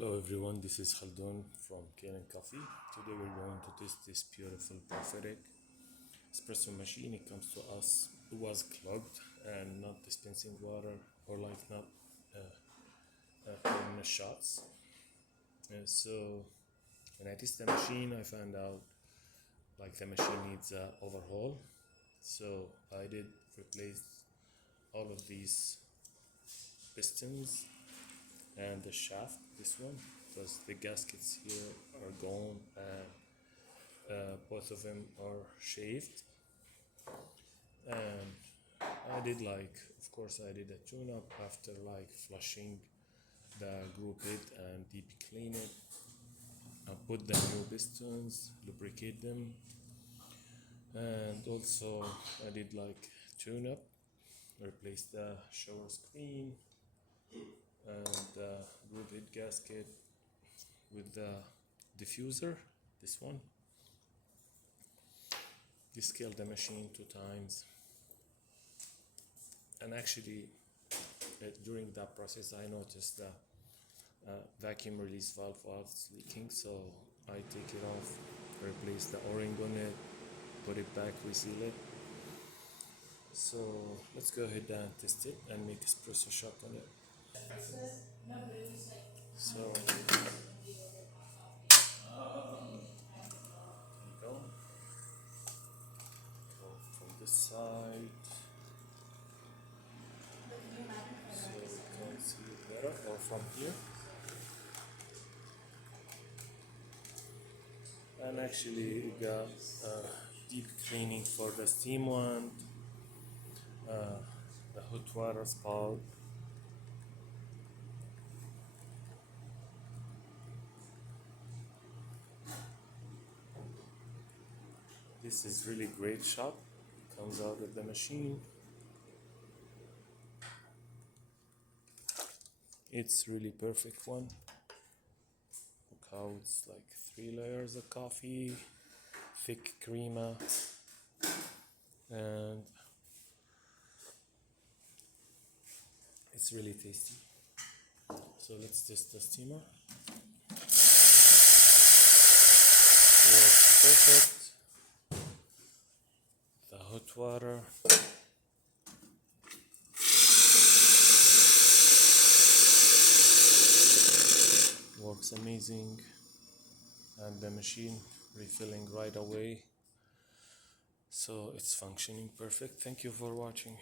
Hello everyone, this is Khaldun from Kanen Coffee. Today we're going to test this beautiful Profitec espresso machine. It comes to us, it was clogged and not dispensing water or like not putting the shots. And so when I test the machine, I found out like the machine needs an overhaul. So I did replace all of these pistons and the shaft, this one, because the gaskets here are gone and both of them are shaved. And I did of course I did a tune-up after flushing the group head and deep clean it. I put the new pistons, lubricate them, and also I did tune-up, replace the shower screen and the group head gasket with the diffuser, this one. Descaled the machine 2 times, and actually during that process I noticed the vacuum release valve was leaking, so I take it off, replace the o-ring on it, put it back, reseal it. So let's go ahead and test it and make espresso shot on it. So there you go. Go from this side so you can see it better, or from here. And actually you got deep cleaning for the steam wand, the hot water spout, this is really great shot, comes out of the machine. It's really perfect one. Look how it's 3 layers of coffee, thick crema, and it's really tasty. So let's test the steamer. Works perfect. The hot water. Works amazing, and the machine refilling right away, so it's functioning perfect. Thank you for watching.